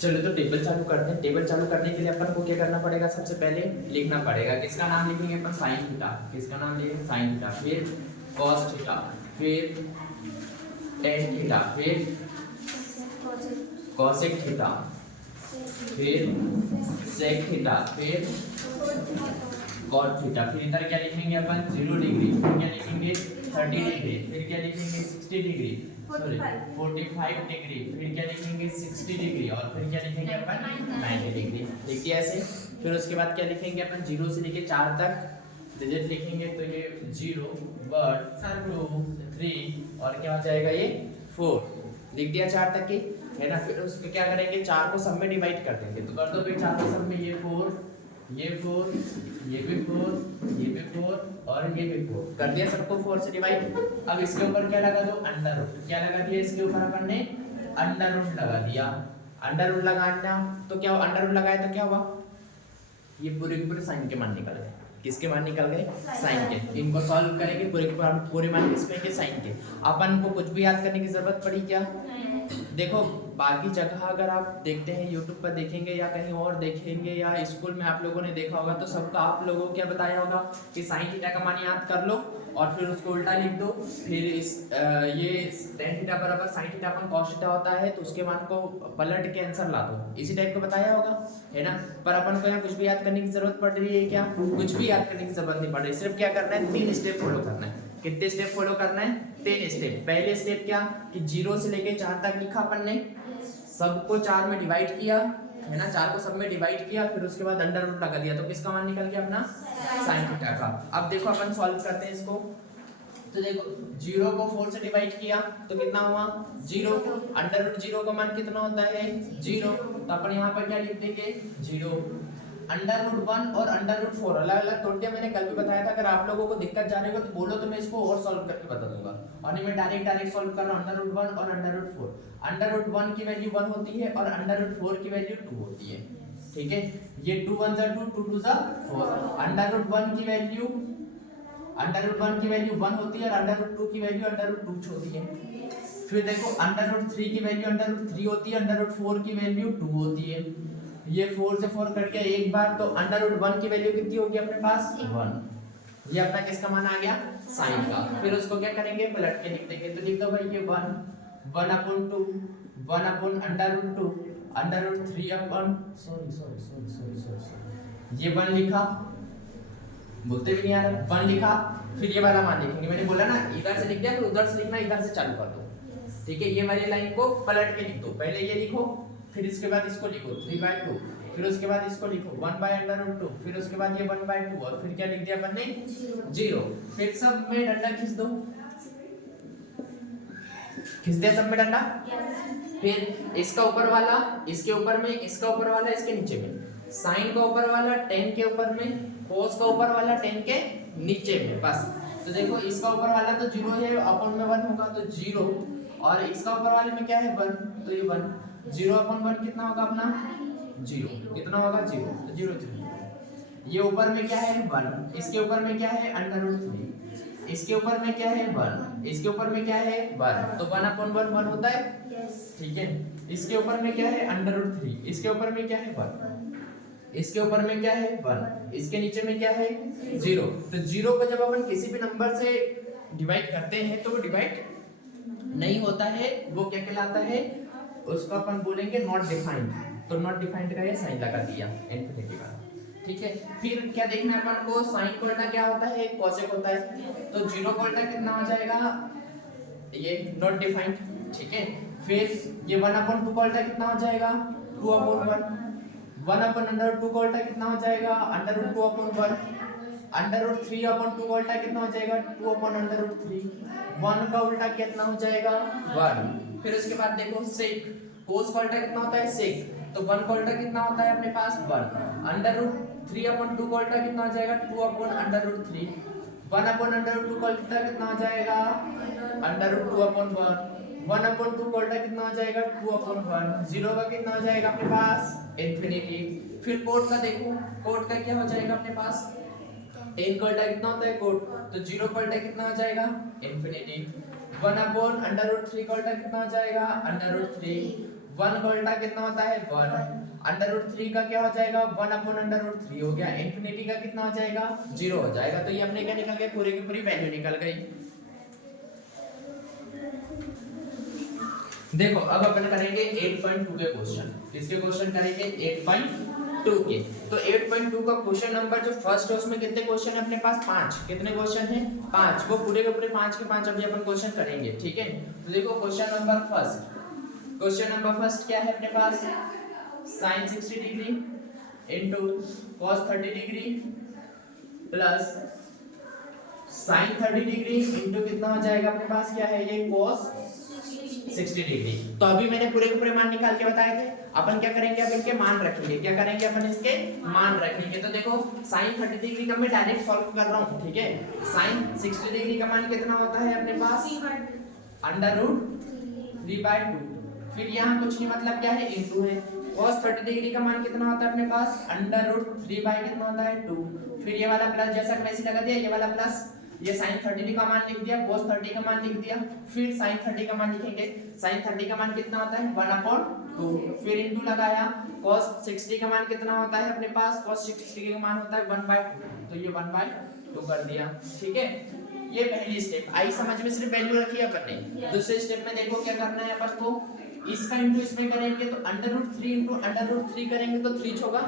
चलो तो टेबल चालू करते हैं। टेबल चालू करने के लिए अपन को क्या करना पड़ेगा, सबसे पहले लिखना पड़ेगा, किसका नाम लिखेंगे अपन, साइन थीटा। किसका नाम लिखेंगे, साइन थीटा, फिर कॉस थीटा, फिर टेन थीटा, फिर कॉसेक थीटा, फिर सेक थीटा, फिर कॉट थीटा। फिर इधर क्या लिखेंगे अपन, 0 डिग्री, फिर क्या लिखेंगे 30 डिग्री, फिर क्या लिखेंगे 60 डिग्री, सॉरी 45 डिग्री, फिर क्या लिखेंगे 60 डिग्री, और फिर क्या लिखेंगे अपन 90 डिग्री। ठीक है ऐसे। फिर उसके बाद क्या लिखेंगे अपन, 0 से लेके 4 तक डिजिट लिखेंगे, तो ये 0 1 2 3 और क्या हो जाएगा ये 4, लिख दिया 4 तक की, है ना। फिर उसके क्या करेंगे, 4 को सब में डिवाइड कर देंगे, तो कर दो फिर 4 को सब में, ये 4, ये 4, ये भी 4, ये भी 4 और ये भी 4, कर दिया सबको 4 से डिवाइड। अब इसके ऊपर क्या लगा दो, अंडर रूट। क्या लगा दिया इसके ऊपर अपन ने, अंडर रूट लगा दिया। अंडर रूट लगाना तो क्या हुआ, अंडर रूट लगाया तो क्या हुआ, ये पूरे के पूरे साइन के मान निकल गए। किसके मान निकल गए, साइन के। इनको सॉल्व करेंगे, पूरे मान किसके के, साइन के। अपन को कुछ भी याद करने की जरूरत पड़ी क्या, देखो बाकी जगह अगर आप देखते हैं, यूट्यूब पर देखेंगे या कहीं और देखेंगे या स्कूल में आप लोगों ने देखा होगा, तो सबका आप लोगों को क्या बताया होगा कि साइन थीटा का मान याद कर लो और फिर उसको उल्टा लिख दो। फिर ये टेन थीटा बराबर साइन थीटा अपन कॉस थीटा होता है, तो उसके मान को पलट के आंसर ला दो, इसी टाइप का बताया होगा, है ना। पर अपन को यहाँ कुछ भी याद करने की जरूरत पड़ रही है क्या, कुछ भी याद करने की जरूरत नहीं पड़ रही। सिर्फ क्या करना है, 3 स्टेप फॉलो करना है। कितने स्टेप फॉलो करना है, 3 स्टेप। पहले स्टेप क्या, कि 0 से लेके 4 तक लिखा अपन ने, सबको 4 में डिवाइड किया, है ना, 4 को सब में डिवाइड किया, फिर उसके बाद अंडर रूट लगा दिया, तो किसका मान निकल गया अपना, साइन थीटा का। अब देखो अपन सॉल्व करते हैं इसको, तो देखो 0 को 4 से डिवाइड किया तो कितना हुआ 0, अंडर रूट 0 का मान कितना होता है 0, तो अपन यहाँ पर क्या लिख देंगे 0। अंडर रूट 1 और अंडर रूट 4 अलग अलग तोड़ दिया, मैंने कल भी बताया था। अगर आप लोगों को दिक्कत जा रही हो तो बोलो, तो मैं इसको और सॉल्व करके बता दूंगा। और नहीं, मैं डायरेक्ट सॉल्व कर रहा हूँ, अंडर रूट 1 और अंडर रूट 4। अंडर रूट 1 की वैल्यू 1 होती है और अंडर रूट 4 की वैल्यू 2 होती है, ठीक है। ये 2 1 जा 2, 2 2 जा 4। अंडर रूट 1 की वैल्यू, अंडर रूट 1 की वैल्यू 1 होती है और अंडर रूट 2 की वैल्यू अंडर रूट 2 होती है। फिर देखो अंडर रूट 3 की वैल्यू अंडर रूट 3 होती है, अंडर रूट 4 की वैल्यू 2 होती है। ये 4 से 4 कट गया एक बार, तो अंडर रूट 1 की वैल्यू कितनी होगी अपने पास 1। ये अपना किसका मान आ गया, साइन का। फिर उसको क्या करेंगे, पलट के लिख देंगे, तो लिख दो भाई ये 1 1 upon 2 1 upon under root 2 under root 3 upon sorry ये 1 लिखा, बोलते भी नहीं आ रहा, 1 लिखा। फिर ये वाला मान लिखेंगे, मैंने बोला ना इधर से लिख दिया, फिर उधर से लिखना, इधर से चालू कर दो, ठीक है। ये वाली लाइन को पलट के लिख दो, पहले ये लिखो, फिर इसके बाद इसको लिखो 3/2, फिर उसके बाद इसको लिखो 1/√2, फिर उसके बाद ये 1/2 और फिर क्या लिख दिया अपन ने 0। फिर सब में डंडा खींच दो, खींच दिया सब में डंडा। फिर इसका ऊपर वाला इसके ऊपर में, इसका ऊपर वाला इसके नीचे में, साइन का ऊपर वाला tan के ऊपर में, cos का ऊपर वाला tan के नीचे में, बस। तो देखो इसका ऊपर वाला तो 0 है, अपॉन में 1 होगा तो 0, और इसका ऊपर वाले में क्या है 1, तो ये 1, 0 अपॉन 1 कितना होगा अपना 0, कितना होगा 0, तो 0 0। ये ऊपर में क्या है 1, इसके ऊपर में क्या है अंडर रूट 3, इसके ऊपर में क्या है 1, इसके ऊपर में क्या है 1, तो 1 अपॉन 1 1 होता है, ठीक है। इसके ऊपर में क्या है अंडर रूट 3, इसके ऊपर में क्या है 1, इसके ऊपर में क्या है 1, इसके नीचे में क्या है 0। तो 0 को जब अपन किसी भी नंबर से डिवाइड करते हैं तो वो डिवाइड नहीं होता है, वो क्या कहलाता है, उसको अपन बोलेंगे नॉट डिफाइंड। तो नॉट डिफाइंड का ये साइन लगा दिया इनफिनिटी का, ठीक है। फिर क्या देखना है अपन को, साइन को उल्टा क्या होता है, कोसेक होता है, तो 0 को उल्टा कितना हो जाएगा, ये नॉट डिफाइंड, ठीक है। फिर ये 1/2 को उल्टा कितना हो जाएगा 2/1, 1 अंडर रूट 2 को उल्टा कितना हो जाएगा अंडर रूट 2/1, अंडर रूट 3/2 का उल्टा कितना हो जाएगा 2/√3, 1 का उल्टा कितना हो जाएगा 1। फिर उसके बाद देखो सेक, कोस का उल्टा कितना होता है सेक, तो 1 का उल्टा कितना होता है अपने पास 1, अंडर रूट 3/2 का उल्टा कितना हो जाएगा 2/√3, 1/√2 का उल्टा कितना हो जाएगा अंडर रूट 2/1, 1/2 का उल्टा कितना हो जाएगा 2/1, 0 का कितना हो जाएगा अपने पास इनफिनिटी। फिर कोट का देखो, कोट का क्या हो जाएगा अपने पास, 10 का उल्टा कितना होता है कोट, तो 0 का उल्टा कितना हो जाएगा इनफिनिटी। 1/√3 का उल्टा कितना हो जाएगा अंडर रूट 3, 1 का उल्टा कितना होता है 1। अंडर रूट 3 का क्या हो जाएगा 1 अपॉन अंडर रूट 3 हो गया। इन्फिनिटी का कितना हो जाएगा 0 हो जाएगा। तो ये अपने क्या निकल गए, पूरे की पूरी वैल्यू निकल गई। देखो अब अपन करेंगे 8.2 के क्वेश्चन। किसके क्वेश्चन करेंगे 8.2 के। तो 8.2 का क्वेश्चन नंबर जो फर्स्ट है उसमें कितने क्वेश्चन है अपने पास 5। कितने क्वेश्चन है 5। वो पूरे के पूरे 5 के 5 अभी अपन क्वेश्चन करेंगे, ठीक है। तो देखो question number first, question number first क्या है अपने पास sin 60 degree into cos 30 degree plus sin 30 degree into कितना हो जाएगा अपने पास क्या है ये cos 60 डिग्री। तो अभी मैंने पूरे के पूरे मान निकाल के बताए थे। अपन क्या करेंगे अब इनके मान रखेंगे। क्या करेंगे अपन इसके मान रखेंगे। तो देखो sin 30 डिग्री का मैं डायरेक्ट सॉल्व कर रहा हूं, ठीक है। sin 60 डिग्री का मान कितना होता है अपने पास अंडर रूट 3/2। फिर यहाँ कुछ नहीं मतलब क्या है इनटू है। cos 30 डिग्री का मान कितना होता है अपने पास अंडर रूट 3 बाई कितना होता है 2। फिर ये वाला प्लस जैसा वैसे लगा दिया, ये वाला प्लस, ये sin 30 का मान लिख दिया, cos 30 का मान लिख दिया। फिर sin 30 का मान लिखेंगे। sin 30 का मान कितना होता है 1/2। फिर इनटू लगाया। cos 60 का मान कितना होता है अपने पास cos 60 का मान होता है 1/2। तो ये 1/2 कर दिया, ठीक है। ये पहली स्टेप आई समझ में, सिर्फ वैल्यू रखी है अपन ने। दूसरे स्टेप में देखो क्या करना है अपन को, इसका इनटू इसमें करेंगे तो under root 3 into under root 3 करेंगे तो 3 होगा,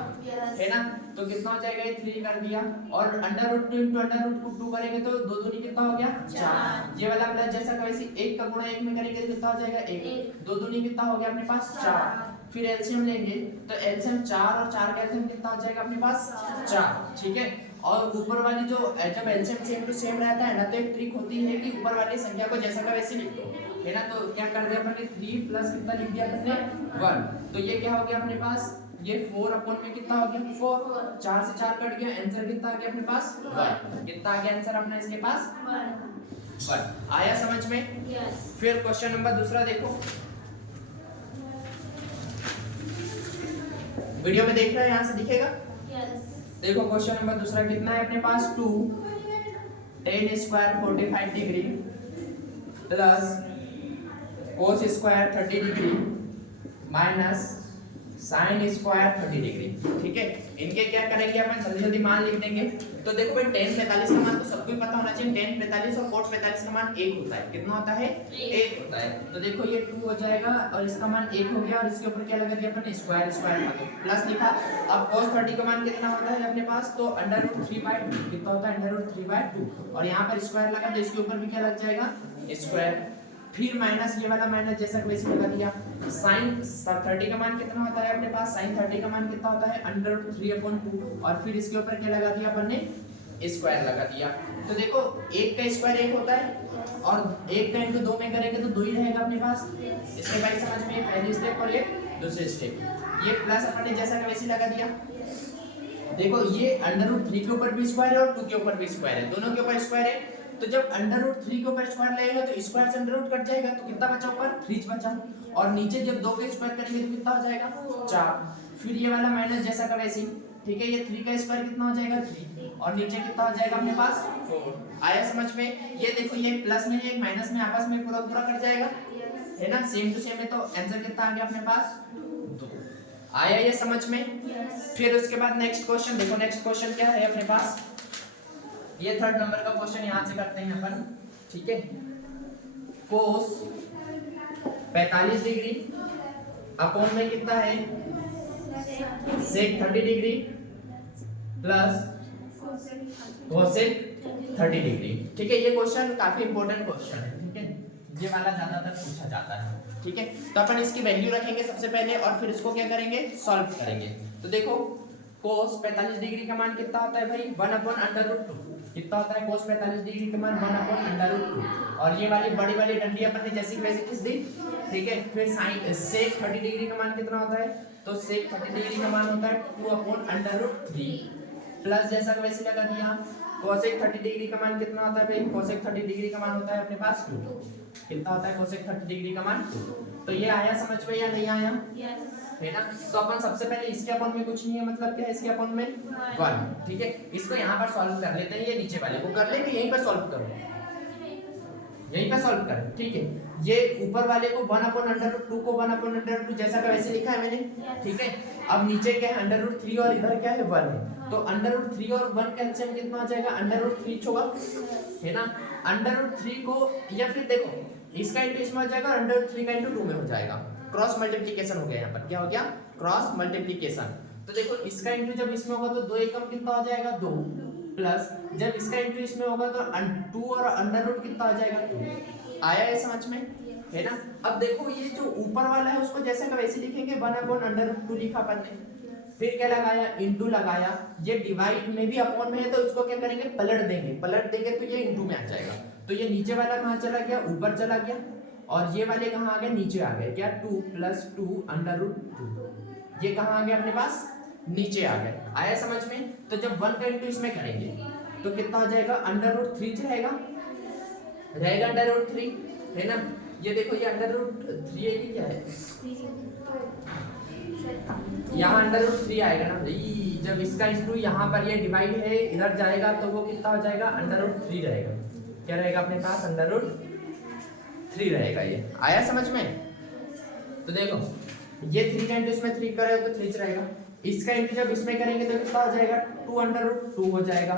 है ना। तो कितना हो जाएगा ये 3 कर दिया। और under root 2 into under root 2 करेंगे तो 2 दूनी कितना हो गया 4। ये वाला प्लस जैसा का वैसे 1 का गुणा 1 में करेंगे तो कितना हो जाएगा 1। 2 दूनी कितना हो गया अपने पास 4। फिर एलसीएम लेंगे तो एलसीएम 4 और 4 का एलसीएम कितना हो जाएगा अपने पास 4, ठीक है। और ऊपर वाली जो जब एलसीएम सेम टू सेम रहता है ना तो एक ट्रिक होती है कि ऊपर वाली संख्या को जैसा का वैसे लिख दो, है ना। तो क्या कर दिया अपन ने 3 प्लस कितना लिख दिया अपन ने 1। तो ये क्या हो गया अपने पास ये 4 अपॉन में कितना हो गया 4। 4 से 4 कट गया, आंसर कितना आ गया अपने पास 1। कितना आ गया आंसर अपना इसके पास 1। आया समझ में? यस। फिर क्वेश्चन नंबर दूसरा देखो, वीडियो में देख रहे हैं, यहाँ से दिखेगा? यस। देखो क्वेश्चन नंबर दूसरा कितना है अपने पास 2 tan square 45 degree plus cos square 30 degree minus sin square 30 degree, ठीक है। इनके क्या करेंगे अपन जल्दी जल्दी मान लिख देंगे। तो देखो भाई tan 45 का मान तो सबको ही पता होना चाहिए। tan 45 और cot 45 का मान 1 होता है। कितना होता है 1 होता है। तो देखो ये 2 हो जाएगा और इसका मान 1 हो गया और इसके ऊपर क्या लगा दिया अपन स्क्वायर, स्क्वायर का तो प्लस लिखा। अब cos 30 का मान कितना होता है अपने पास तो अंडर रूट 3/2। कितना होता है अंडर रूट 3/2 और यहाँ पर स्क्वायर लगा तो इसके ऊपर भी क्या लग जाएगा स्क्वायर। फिर माइनस ये वाला माइनस जैसा वैसे लगा दिया। sin 30 का मान कितना होता है अपने पास sin 30 का मान कितना होता है अंडर रूट 3/2 और फिर इसके ऊपर क्या लगा दिया अपन ने स्क्वायर लगा दिया। तो देखो 1 का स्क्वायर 1 होता है और 1 का इनटू 2 में करेंगे तो 2 ही रहेगा अपने पास। इसके बाद समझ में पहली स्टेप और ये दूसरी स्टेप। ये प्लस अपन ने जैसा वैसे लगा दिया। देखो ये अंडर रूट 3 के ऊपर भी स्क्वायर है और 2 के ऊपर भी स्क्वायर है, दोनों के ऊपर स्क्वायर है। तो जब अंडर रूट 3 के ऊपर स्क्वायर लगेगा तो स्क्वायर से अंडर रूट कट जाएगा तो कितना बचा ऊपर 3 बचा। और नीचे जब 2 के स्क्वायर करेंगे तो कितना हो जाएगा 4। फिर ये वाला माइनस जैसा का वैसे, ठीक है। ये 3 का स्क्वायर कितना हो जाएगा 3 और नीचे कितना हो जाएगा अपने पास 4। आया समझ में? ये देखो ये प्लस में एक माइनस में आपस में पूरा पूरा कट जाएगा, है ना। सेम टू सेम है तो आंसर कितना आ गया अपने पास 2। आया ये समझ में? फिर उसके बाद नेक्स्ट क्वेश्चन देखो। नेक्स्ट क्वेश्चन क्या है अपने पास, ये थर्ड नंबर का क्वेश्चन यहाँ से करते हैं अपन, ठीक है। cos 45 डिग्री अपॉन में कितना है sec 30 degree plus cosec 30 degree, ठीक है। ये क्वेश्चन काफी इंपॉर्टेंट क्वेश्चन है, ठीक है। ये वाला ज्यादातर पूछा जाता है, ठीक है। तो अपन इसकी वैल्यू रखेंगे सबसे पहले और फिर इसको क्या करेंगे सॉल्व करेंगे। तो देखो cos 45 डिग्री का मान कितना होता है भाई 1/√2। कितना होता है cos 45 डिग्री का मान 1/√2 और ये वाली बड़ी वाली डंडी अपन ने जैसी वैसी खींच दी, ठीक है। फिर sin sec 30 डिग्री का मान कितना होता है तो sec 30 डिग्री का मान होता है 2/√3 प्लस जैसा का वैसे लगा दिया। cosec 30 डिग्री का मान कितना होता है भाई cosec 30 डिग्री का मान होता है अपने पास 2। कितना होता है cosec 30 डिग्री का मान 2। तो ये आया समझ में या नहीं आया? यस, है ना। तो अपन सबसे पहले इसके अपन में कुछ नहीं है, मतलब क्या है इसके अपन में 1, ठीक है। इसको यहाँ पर सॉल्व कर लेते हैं, ये नीचे वाले को कर लेंगे, यहीं पर सॉल्व करो, यहीं पर सॉल्व कर, ठीक है। ये ऊपर वाले को 1/√2 को 1/√2 जैसा का वैसे लिखा है मैंने, ठीक है। अब नीचे क्या है √3 और इधर क्या है 1 है, तो √3 और 1 का एलसीएम कितना हो जाएगा √3 होगा, है ना। √3 को या फिर देखो इसका इंटू इसमें हो जाएगा, √3 का इंटू 2 में हो जाएगा, क्रॉस मल्टीप्लिकेशन हो गया। यहाँ पर क्या हो गया क्रॉस मल्टीप्लिकेशन। तो देखो इसका इंटू जब इसमें होगा तो 2 एकम कितना हो जाएगा 2, प्लस जब इसका इंटू इसमें होगा तो 2 और अंडर कितना हो जाएगा 2। आया है समझ में, है ना। अब देखो ये जो ऊपर वाला है उसको जैसे का वैसे लिखेंगे 1/√2 लिखा अपन ने, फिर क्या लगाया इनटू लगाया, ये डिवाइड में भी अपॉन में है तो इसको क्या करेंगे पलट देंगे तो ये इनटू में आ जाएगा। तो ये नीचे वाला कहाँ चला गया ऊपर चला गया, और ये वाले कहाँ आ गए नीचे आ गए, क्या 2 + 2 √2, ये कहाँ आ गया अपने पास नीचे आ गए। आया समझ में। तो जब 1 का इंटू इसमें करेंगे तो कितना हो जाएगा √3 रहेगा √3, है ना। ये देखो ये √3 है कि क्या है, यहाँ √3 आएगा ना भाई। जब इसका इंटू यहाँ पर ये डिवाइड है इधर जाएगा तो वो कितना हो जाएगा √3 रहेगा, क्या रहेगा अपने पास √3 रहेगा। ये आया समझ में। तो देखो ये 3 का इंटू इसमें 3 करे तो 3 रहेगा, इसका इंटू जब इसमें करेंगे तो कितना हो जाएगा 2/√2 हो जाएगा,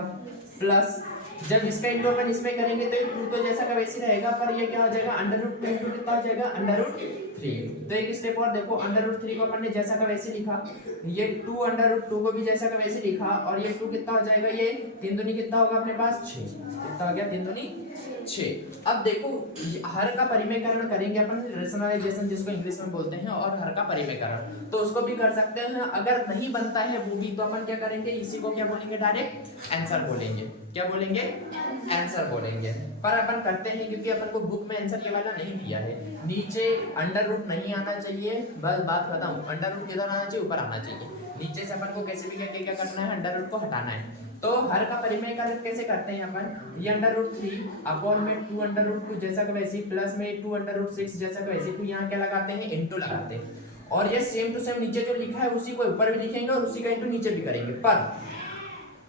प्लस जब इसका इंटू अपन इसमें करेंगे तो 2 तो जैसा का वैसे रहेगा, पर ये क्या हो जाएगा √2 इंटू कितना हो जाएगा √3। तो एक स्टेप और देखो √3 को अपन ने जैसा का वैसे लिखा, ये 2/√2 को भी जैसा का वैसे लिखा, और ये 2 कितना हो जाएगा, ये 3 दूनी कितना होगा अपने पास 6, कितना हो गया 3 दूनी 6। अब देखो हर का परिमेयकरण करेंगे अपन, रेशनलाइजेशन जिसको इंग्लिश में बोलते हैं, और हर का परिमेयकरण तो उसको भी कर सकते हैं। अगर नहीं बनता है वो भी तो अपन क्या करेंगे, इसी को क्या बोलेंगे डायरेक्ट आंसर बोलेंगे, क्या बोलेंगे आंसर बोलेंगे। पर अपन करते हैं क्योंकि अपन को बुक में आंसर ये वाला नहीं दिया है, नीचे √, नहीं आना चाहिए, बस बात बताऊं √, किधर आना चाहिए ऊपर आना चाहिए, नीचे से अपन को कैसे भी करके क्या करना है √, को हटाना है। तो हर का परिमेयकरण कैसे करते हैं अपन, ये √3 अपॉन में 2/√2 जैसा का वैसे, प्लस में 2/6 जैसा का वैसे, तो यहाँ क्या लगाते हैं इनटू लगाते हैं, और ये सेम टू सेम नीचे जो लिखा है उसी को ऊपर भी लिखेंगे और उसी का इनटू नीचे भी करेंगे। पर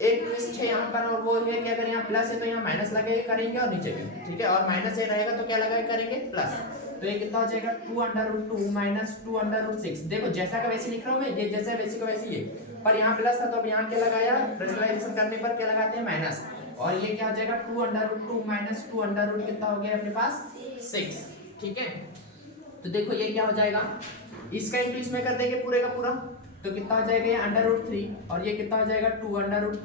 एक ट्विस्ट है यहाँ पर, और वो है कि अगर यहाँ प्लस है तो यहाँ माइनस लगा के करेंगे और नीचे भी, ठीक है, और माइनस है रहेगा तो क्या लगा के करेंगे प्लस। तो ये कितना हो जाएगा 2/2 - 2/6। देखो जैसा का वैसे लिख रहा हूँ मैं, ये जैसा वैसे का वैसे ये, पर यहाँ प्लस था तो अब यहाँ क्या लगाया, रेशनलाइजेशन करने पर क्या लगाते हैं माइनस, और ये क्या हो जाएगा 2/2 - 2/, कितना हो गया अपने पास 6, ठीक है। तो देखो ये क्या हो जाएगा, इसका इंटू इसमें कर देंगे पूरे का पूरा, तो कितना हो जाएगा ये √3, और ये कितना हो जाएगा 2/2 -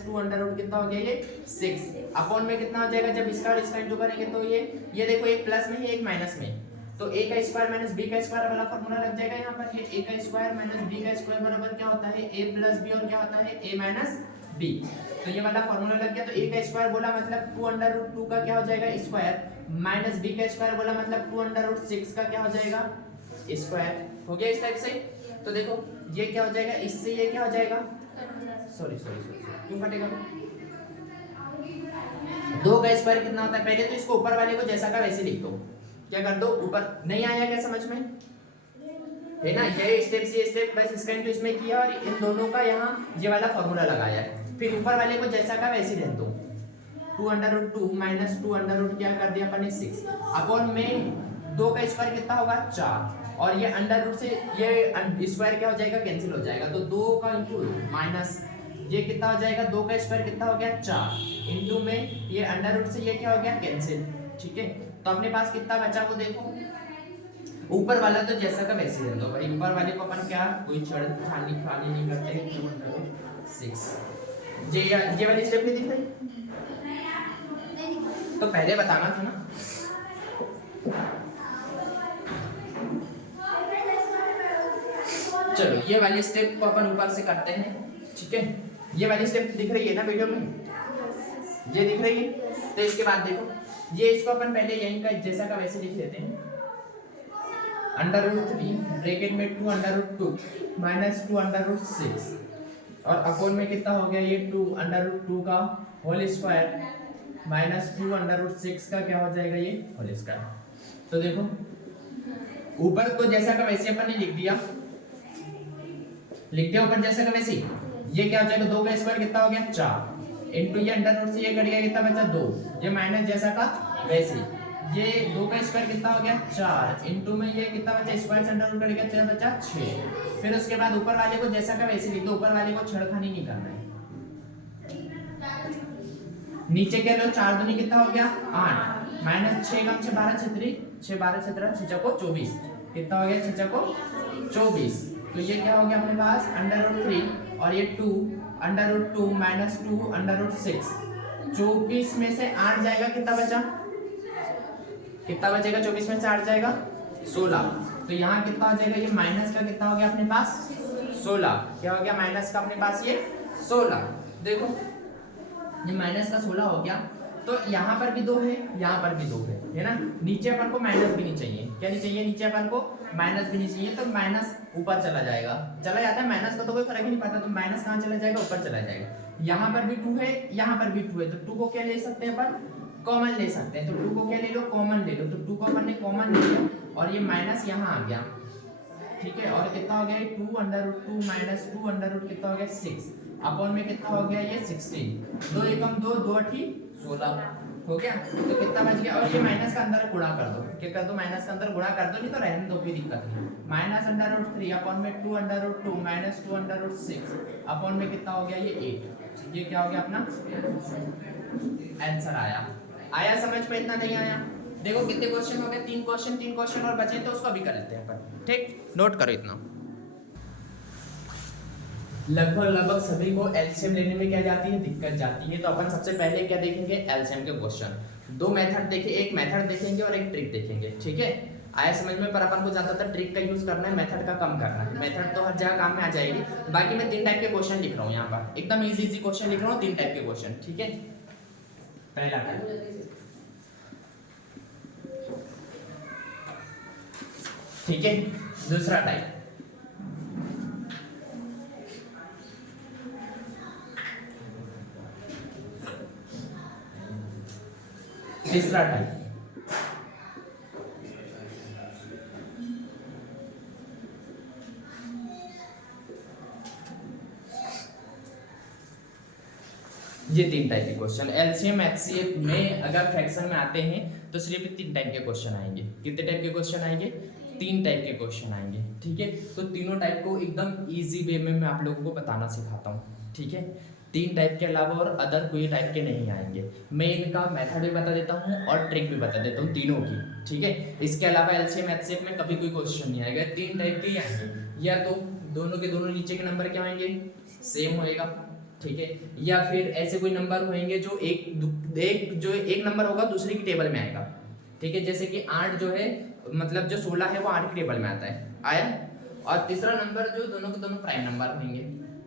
2/, कितना हो गया ये 6, अपॉन में कितना हो जाएगा जब इसका और इसका इंटू करेंगे तो ये देखो एक प्लस में है एक माइनस में, तो a का स्क्वायर माइनस b का स्क्वायर वाला फार्मूला लग जाएगा यहाँ पर। ये a का स्क्वायर माइनस b का स्क्वायर बराबर क्या होता है a + b, और क्या होता है a - b। तो ये वाला फार्मूला लग गया। तो a का स्क्वायर बोला मतलब 2/2 का क्या हो जाएगा स्क्वायर, माइनस b का स्क्वायर बोला मतलब 2/6 का क्या हो जाएगा स्क्वायर, हो गया इस टाइप से। तो देखो ये क्या हो जाएगा, इससे ये क्या हो जाएगा, सॉरी क्यों कटेगा, 2 का स्क्वायर कितना होता है, पहले तो इसको ऊपर वाले को जैसा का वैसे लिख दो, क्या कर दो ऊपर, नहीं आया क्या समझ में, है ना। ये स्टेप से स्टेप बस इसका इंटू इसमें किया और इन दोनों का यहाँ ये वाला फार्मूला लगाया है, फिर ऊपर वाले को जैसा का वैसे रख दो, 2/2 - 2/, क्या कर दिया अपन ने 6, अपॉन में 2 का स्क्वायर कितना होगा 4, और ये √, से ये स्क्वायर क्या हो जाएगा कैंसिल हो जाएगा, तो 2 का इंटू माइनस ये कितना हो जाएगा, 2 का स्क्वायर कितना हो गया 4, इंटू में ये √, से ये क्या हो गया कैंसिल, ठीक है। तो अपने पास कितना बचा वो देखो, ऊपर वाला तो जैसा का वैसे रख दो भाई, ऊपर वाले को अपन क्या कोई छानी नहीं करते, 6 ये वाली स्टेप नहीं दिख रही, तो पहले बताना था ना। चलो ये वाली स्टेप को अपन ऊपर से करते हैं, ठीक है। ये वाली स्टेप दिख रही है ना वीडियो में, ये दिख रही है। तो इसके बाद देखो ये इसको अपन पहले यहीं का जैसा का वैसे लिख लेते हैं, √3 ब्रैकेट में 2/2 - 2/6, और अपॉन में कितना हो गया ये 2/2 का होल स्क्वायर माइनस 2/6 का क्या हो जाएगा ये होल स्क्वायर। तो देखो ऊपर तो जैसा का वैसे अपन ने लिख दिया ऊपर जैसा का वैसे, ये क्या हो जाएगा 2 का स्क्वायर कितना हो गया 4, इंटू ये √, से ये कट गया कितना बचा 2, ये माइनस जैसा का वैसे, ये 2 का स्क्वायर कितना हो गया 4 इनटू में ये कितना बचा स्क्वायर से अंडर रूट कट गया क्या बचा 6। फिर उसके बाद ऊपर वाले को जैसा का वैसे लिख दो, ऊपर वाले को छेड़खानी नहीं करना है। नीचे के लो 4 दूनी कितना हो गया 8 माइनस 6 कम 6 12 6 6 12 17 6 को 24 कितना हो गया 6 को 24। तो ये क्या हो गया अपने पास अंडर रूट 3 और ये 2 अंडर रूट 2 माइनस 2 अंडर रूट 6। 24 में से 8 जाएगा कितना बचा, कितना बचेगा 24 में से 8 जाएगा 16। तो यहाँ कितना हो जाएगा ये माइनस का कितना हो गया अपने पास 16। क्या हो गया माइनस का अपने पास ये 16। देखो ये माइनस का 16 हो गया। तो यहाँ पर भी 2 है यहाँ पर भी 2 है ना। नीचे अपन को माइनस भी नहीं चाहिए, क्या नहीं चाहिए नीचे अपन को माइनस भी नहीं चाहिए। तो माइनस ऊपर चला जाएगा, चला जाता है माइनस का तो कोई फर्क ही नहीं पड़ता। तो माइनस कहाँ चला जाएगा ऊपर चला जाएगा। यहाँ पर भी 2 है यहाँ पर भी 2 है। तो 2 को क्या ले सकते हैं अपन कॉमन ले सकते हैं। तो 2 को क्या ले लो कॉमन ले लो। तो 2 को अपन ने कॉमन ले लिया और ये माइनस यहाँ आ गया ठीक है। और कितना हो गया 2 अंडर रूट 2 माइनस 2 अंडर रूट कितना हो गया 6 अपॉन में कितना हो गया ये 16। 2 एकम 2 2 अठी 16 हो गया। तो कितना बच गया। और ये माइनस का अंदर गुणा कर दो, क्या कर दो माइनस का अंदर गुणा कर दो, नहीं तो रहने दो कोई दिक्कत नहीं। माइनस अंडर रूट 3 अपॉन में 2 अंडर रूट 2 माइनस 2 अंडर रूट 6 अपॉन में कितना हो गया ये 8। ये क्या हो गया अपना आंसर आया। आया समझ में इतना नहीं आया। देखो कितने क्वेश्चन हो गए 3 क्वेश्चन और बचे तो उसको भी कर लेते हैं अपन ठीक। नोट करो इतना। लगभग सभी को एलसीएम लेने में क्या जाती है दिक्कत जाती है। तो अपन सबसे पहले क्या देखेंगे एलसीएम के क्वेश्चन। 2 मेथड देखें, एक मेथड देखेंगे और एक ट्रिक देखेंगे ठीक है। आया समझ में। पर अपन को ज्यादातर ट्रिक का यूज करना है, मेथड का कम करना है। मेथड तो हर जगह काम में आ जाएगी। बाकी मैं 3 टाइप के क्वेश्चन लिख रहा हूँ यहाँ पर, एकदम इजी क्वेश्चन लिख रहा हूँ 3 टाइप के क्वेश्चन ठीक है। पहला टाइप ठीक है, दूसरा टाइप, तीसरा टाइप, ये 3 टाइप के क्वेश्चन। एलसीएम एचसीएफ में अगर फ्रैक्शन में आते हैं तो सिर्फ 3 टाइप के क्वेश्चन आएंगे। कितने टाइप के क्वेश्चन आएंगे 3 टाइप के क्वेश्चन आएंगे ठीक है। तो तीनों टाइप को एकदम इजी वे में मैं आप लोगों को बताना सिखाता हूँ ठीक है। 3 टाइप के अलावा और अदर कोई टाइप के नहीं आएंगे। मैं इनका मेथड भी बता देता हूँ और ट्रिक भी बता देता हूँ तीनों की ठीक है। इसके अलावा एलसीएम एचसीएफ में कभी कोई क्वेश्चन नहीं आएगा। 3 टाइप के ही आएंगे। या तो दोनों के दोनों नीचे के नंबर क्या आएंगे सेम होएगा ठीक है। या फिर ऐसे कोई नंबर होंगे जो एक नंबर होगा दूसरे की टेबल में आएगा ठीक है। जैसे कि 8 जो है मतलब जो 16 है वो 8 की टेबल में आता है आया। और तीसरा नंबर जो दोनों के दोनों प्राइम नंबर होंगे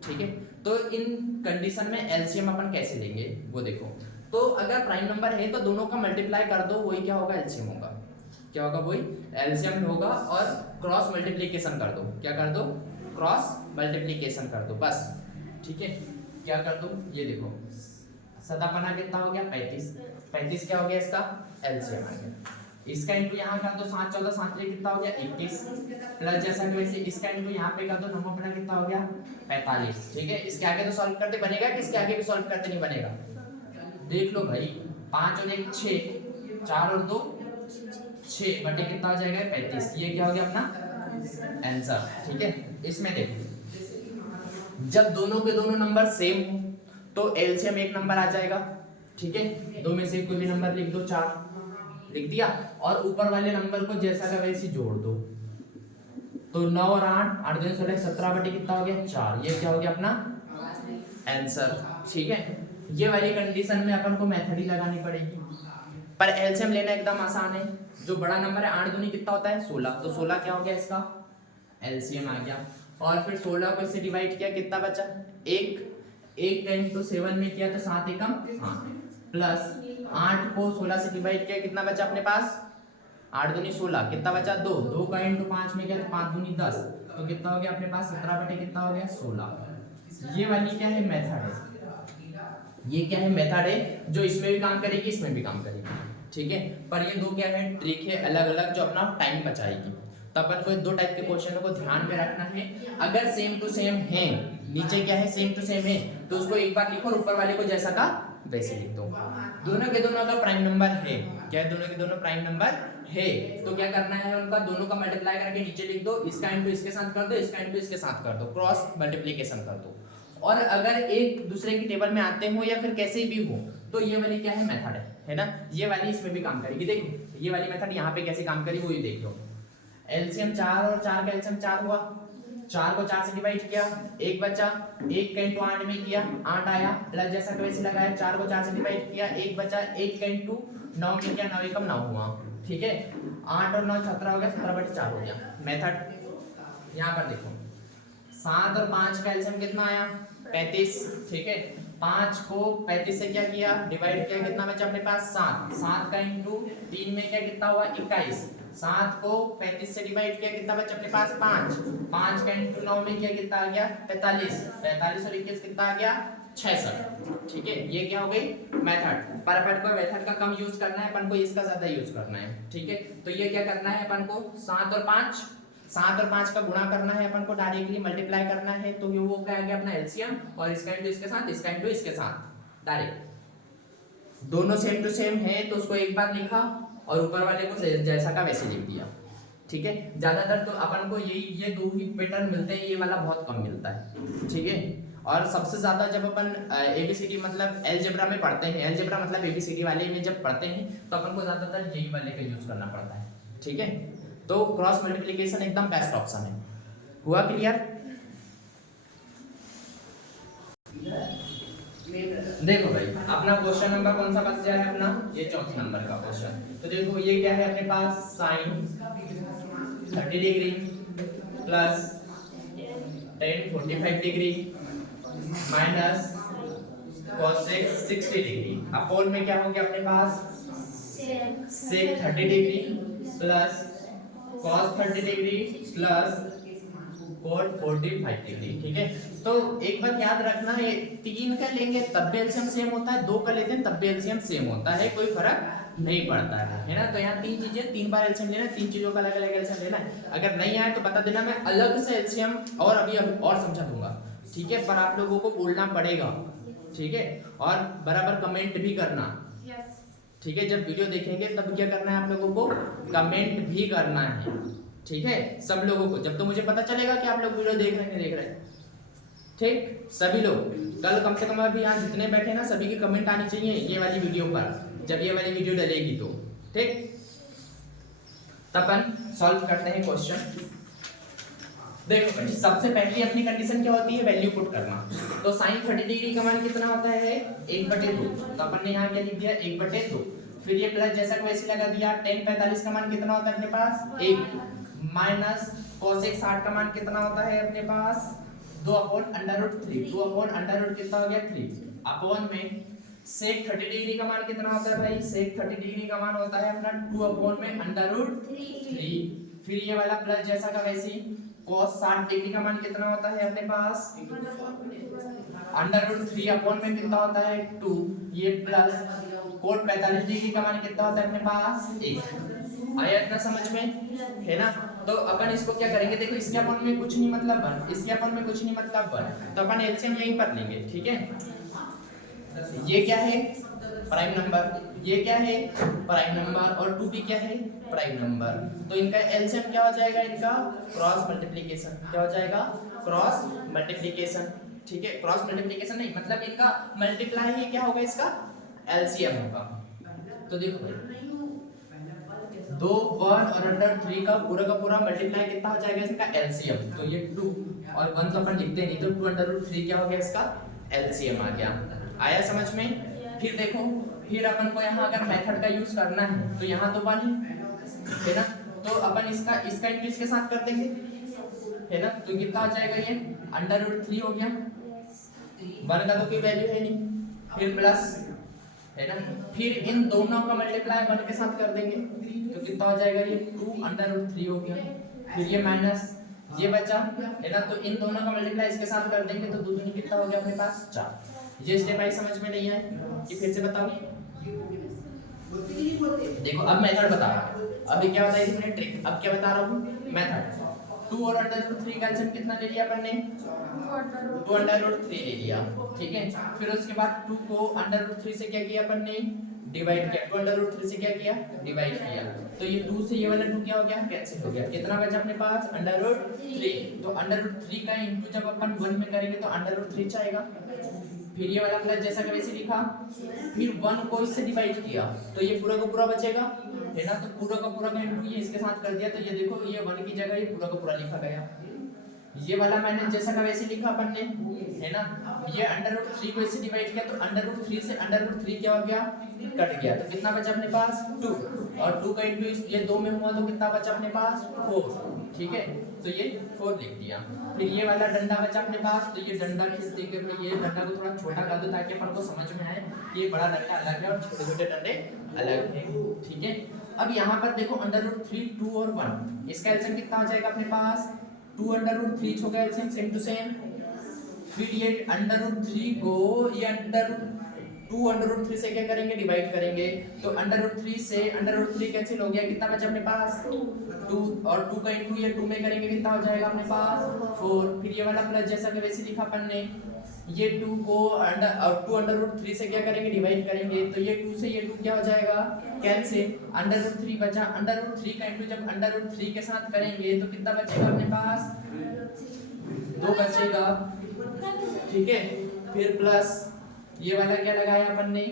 ठीक है। तो इन कंडीशन में एलसीएम अपन कैसे लेंगे वो देखो। तो अगर प्राइम नंबर है तो दोनों का मल्टीप्लाई कर दो, वही क्या होगा एलसीएम होगा। क्या होगा वही एलसीएम होगा। और क्रॉस मल्टीप्लीकेशन कर दो, क्या कर दो क्रॉस मल्टीप्लीकेशन कर दो बस ठीक है। क्या कर दूं ये देखो 7 कितना हो गया 35 क्या हो गया इसका एलसीएम आ गया। इसका इनटू यहाँ कर दो 7 14 7 कितना हो गया 21 प्लस जैसा कि वैसे इसका इनटू यहाँ पे कर दो 9 कितना हो गया 45 ठीक है। इसके आगे तो सॉल्व करते बनेगा कि इसके आगे भी सॉल्व करते नहीं बनेगा। देख लो भाई 5 और 1 6 4 और 2 6 बटे कितना हो जाएगा 35। ये क्या हो गया अपना आंसर ठीक है। इसमें देखो जब दोनों के दोनों नंबर सेम हो तो एलसीएम एक नंबर आ जाएगा ठीक है। 2 में से कोई भी नंबर लिख दो 4 लिख दिया और ऊपर वाले नंबर को जैसा का वैसे जोड़ दो। तो 9 और 8 8 2 16 17 बटे कितना हो गया 4। ये क्या हो गया अपना आंसर ठीक है। ये वाली कंडीशन में अपन को मेथड ही लगानी पड़ेगी। पर एलसीएम लेना एकदम आसान है। जो बड़ा नंबर है 8 दूनी कितना होता है 16। तो 16 क्या हो गया इसका एलसीएम आ गया। और फिर 16 को इससे डिवाइड किया कितना बचा 1 टाइम तो 7 में किया तो 7 एकम 8 प्लस 8 को 16 से डिवाइड किया कितना बचा अपने पास 8 दूनी 16 कितना बचा 2 का इनटू 5 में किया तो 5 दूनी 10 तो कितना हो गया अपने पास 17 बटे कितना हो गया 16। ये वाली क्या है मेथड है। ये क्या है मेथड है जो इसमें भी काम करेगी इसमें भी काम करेगी ठीक है। पर ये 2 क्या है ट्रिक है अलग अलग जो अपना टाइम बचाएगी। तो अपन को 2 टाइप के क्वेश्चन को ध्यान में रखना है। अगर सेम टू सेम है नीचे क्या है सेम टू सेम है तो उसको एक बार लिखो और ऊपर वाले को जैसा का वैसे लिख दो। दोनों के दोनों का प्राइम नंबर है क्या दोनों के दोनों प्राइम नंबर है। तो क्या करना है उनका, दोनों का मल्टीप्लाई करके नीचे लिख दो, इसका इनटू इसके साथ कर दो, इसका इनटू इसके साथ कर दो, क्रॉस मल्टीप्लिकेशन कर दो। और अगर एक दूसरे की टेबल में आते हो या फिर कैसे भी हो तो ये वाली क्या है मेथड है ना, ये वाली इसमें भी काम करेगी। देखो ये वाली मेथड यहाँ पे कैसे काम करी वो ये देख लो। एलसीएम 4 और 4 का एलसीएम 4 हुआ, 4 को 4 से डिवाइड किया, एक बचा, 1 का इनटू 8 में किया, 8 आया, प्लस जैसा कि वैसे लगाया, 4 को 4 से डिवाइड किया, एक बचा, 1 का इनटू 9 में किया, 9 एकम 9 हुआ, ठीक है। 8 और 9 17 हो गया, 17/4 हो गया। मेथड यहाँ पर देखो, 7 और 5 का एलसीएम कितना आया 35, ठीक है। 5 को 35 से क्या किया डिवाइड किया, कितना बचा अपने पास 7, 7 का इनटू 3 में क्या कितना हुआ 21, 7 को 35 से डिवाइड किया, कितना बचा अपने पास 5, 5 का इनटू 9 में किया, कितना आ गया 45, 45 और 21 कितना आ गया 66, ठीक है। ये क्या हो गई मेथड। पर अपन को मेथड का कम यूज करना है, अपन को इसका ज्यादा यूज करना है, ठीक है। तो ये क्या करना है अपन को 7 और 5 का गुणा करना है, अपन को डायरेक्टली मल्टीप्लाई करना है। तो ये वो क्या आ गया अपना एलसीएम, और इसका इनटू इसके साथ, इसका इनटू इसके साथ डायरेक्ट, दोनों सेम टू सेम है तो उसको एक बार लिखा और ऊपर वाले को जैसा का वैसे लिख दिया, ठीक है। ज्यादातर तो अपन को ये दो ही पैटर्न मिलते हैं, ये वाला बहुत कम मिलता है, ठीक है। और सबसे ज्यादा जब अपन एबीसीडी मतलब अलजेब्रा में पढ़ते हैं, अलजेब्रा मतलब एबीसीडी वाले में जब पढ़ते हैं तो अपन को ज्यादातर यही वाले का यूज करना पड़ता है, ठीक है। तो क्रॉस मल्टीप्लिकेशन एकदम बेस्ट ऑप्शन है। हुआ क्लियर? देखो भाई अपना क्वेश्चन नंबर कौन सा बच गया है अपना, ये चौथे नंबर का क्वेश्चन। तो देखो ये क्या है अपने पास, sine 30 degree plus tan 45 degree minus cosec 60 degree upon में क्या हो गया अपने पास sec 30 degree plus cos 30 degree plus cot 45 degree, ठीक है। तो एक बात याद रखना, ये 3 का लेंगे तब भी एलसीएम सेम होता है, 2 का लेते हैं तब भी एलसीएम सेम होता है, कोई फर्क नहीं पड़ता है ना। तो यहाँ 3 चीजें 3 बार एलसीएम लेना, 3 चीजों का अलग अलग एलसीएम लेना है। अगर नहीं आए तो बता देना, मैं अलग से एलसीएम और अभी और समझा दूंगा, ठीक है। पर आप लोगों को बोलना पड़ेगा, ठीक है। और बराबर कमेंट भी करना, ठीक है। जब वीडियो देखेंगे तब क्या करना है आप लोगों को, कमेंट भी करना है, ठीक है। सब लोगों को, जब तो मुझे पता चलेगा कि आप लोग वीडियो देख रहे हैं नहीं देख रहे हैं, ठीक। सभी लोग कल कम से कम अभी यहाँ जितने बैठे ना सभी की कमेंट आनी चाहिए ये वाली वीडियो पर, जब ये वाली वीडियो डलेगी तो, ठीक। तब अपन सॉल्व करते हैं क्वेश्चन। देखो भाई सबसे पहली अपनी कंडीशन क्या होती है, वैल्यू पुट करना। तो sin 30 डिग्री का मान कितना होता है 1/2, तो अपन ने यहाँ क्या लिख दिया 1/2। फिर ये प्लस जैसा को वैसे लगा दिया, tan 45 का मान कितना होता है अपने पास 1, माइनस cosec 60 का मान कितना होता है अपने पास 2/√3, 2/√3 कितना हो गया 3, अपोन में sec 30 डिग्री का मान कितना होता है भाई, sec 30 डिग्री का मान होता है अपना 2/√3। फिर ये वाला प्लस जैसा का वैसे ही cos 60 डिग्री का मान कितना होता है अपने पास √3 अपोन में कितना होता है 2, ये प्लस cot 45 डिग्री का मान कितना होता है अपने पास 1। आया इतना समझ में है ना। तो अपन इसको क्या करेंगे, देखो इसके अपोन में कुछ नहीं मतलब 1, इसके अपोन में कुछ नहीं मतलब 1, तो अपन एलसीएम यहीं पर लेंगे, ठीक है। ये क्या है प्राइम नंबर, ये क्या है प्राइम नंबर, और 2 भी क्या है प्राइम नंबर। तो इनका एलसीएम क्या हो जाएगा, इनका क्रॉस मल्टीप्लिकेशन, क्या हो जाएगा क्रॉस मल्टीप्लिकेशन, ठीक है। क्रॉस मल्टीप्लिकेशन नहीं मतलब इनका मल्टीप्लाई ही क्या होगा इसका एलसीएम होगा। तो देखो भाई 2 1 और √3 का पूरा मल्टीप्लाई कितना हो जाएगा इसका एलसीएम, तो ये 2 और 1 तो अपन लिखते नहीं, तो 2 √3 क्या हो गया इसका एलसीएम आ गया। आया समझ में। फिर देखो फिर अपन को यहाँ अगर मेथड का यूज करना है तो यहाँ तो 1 है ना, तो अपन इसका इंक्रीज के साथ कर देंगे, है ना। तो कितना आ जाएगा ये √3 हो गया, 1 का तो कोई वैल्यू है नहीं, फिर प्लस है ना। फिर इन दोनों का मल्टीप्लाई 1 के साथ कर देंगे तो कितना हो जाएगा ये 2 √3 हो गया। फिर ये माइनस ये बचा है ना, तो इन दोनों का मल्टीप्लाई इसके साथ कर देंगे तो दूनी कितना हो गया अपने पास 4। ये स्टेप आई समझ में नहीं आए कि फिर से बताओ। देखो अब मेथड बता रहा हूं, अभी क्या बताई थी मैंने ट्रिक, अब क्या बता रहा हूं मेथड। 2 और √3 का एलसीएम कितना ले लिया अपन ने 2 √3 ले लिया, ठीक है। फिर उसके बाद 2 को √3 से क्या किया अपन ने डिवाइड किया, 2 अंडर रूट 3 से क्या किया, डिवाइड किया, तो ये 2 से ये वाला 2 क्या हो गया, कैंसिल हो गया। कितना बचा अपने पास, अंडर रूट 3। तो अंडर रूट 3 का इंटू जब अपन 1 में करेंगे तो अंडर रूट 3 आएगा। फिर ये वाला प्लस जैसा का वैसे लिखा, फिर 1 को इससे डिवाइड किया तो ये पूरा का पूरा बचेगा, है ना। तो पूरा का इंटू ये इसके साथ कर दिया, तो ये देखो ये 1 की जगह ये पूरा का पूरा लिखा गया। ये वाला मैंने जैसा का वैसे लिखा अपन ने, है ना। ये अंडर रूट 3 को इससे डिवाइड किया तो अंडर रूट 3 से अंडर रूट 3 क्या हो गया, कट गया, तो कितना बचा अपने पास 2, और 2 का इंटू ये 2 में हुआ तो कितना बचा अपने पास 4, ठीक है। तो ये 4 लिख दिया। फिर ये वाला डंडा बचा अपने पास, तो ये डंडा खींच दे के भाई ये डंडा को थोड़ा छोटा कर दो ताकि अपन को समझ में आए ये बड़ा डंडा अलग है और छोटे छोटे डंडे अलग है, ठीक है। अब यहाँ पर देखो अंडर रूट 3, 2 और 1, इसका एलसीएम कितना हो जाएगा अपने पास, 2 अंडर रूट 3 हो गया एलसीएम सेम टू सेम। फिर ये अंडर रूट 3 को ये अंडर 2 अंडर रूट 3 से क्या करेंगे, डिवाइड करेंगे, तो अंडर रूट 3 से अंडर रूट 3 कैंसिल हो गया, कितना बचा अपने पास 2, और 2 का इंटू ये 2 में करेंगे कितना हो जाएगा अपने पास 4। फिर ये वाला प्लस जैसा कि वैसे लिखा अपन ने, ये 2 को टू अंडर रूट 3 से क्या करेंगे, डिवाइड करेंगे, तो ये 2 से ये 2 क्या हो जाएगा, कैंसिल। अंडर रूट 3 बचा, अंडर रूट 3 का इंटू जब अंडर रूट 3 के साथ करेंगे तो कितना बचेगा अपने पास 2 बचेगा, ठीक है। फिर प्लस ये वाला क्या लगाया अपन ने,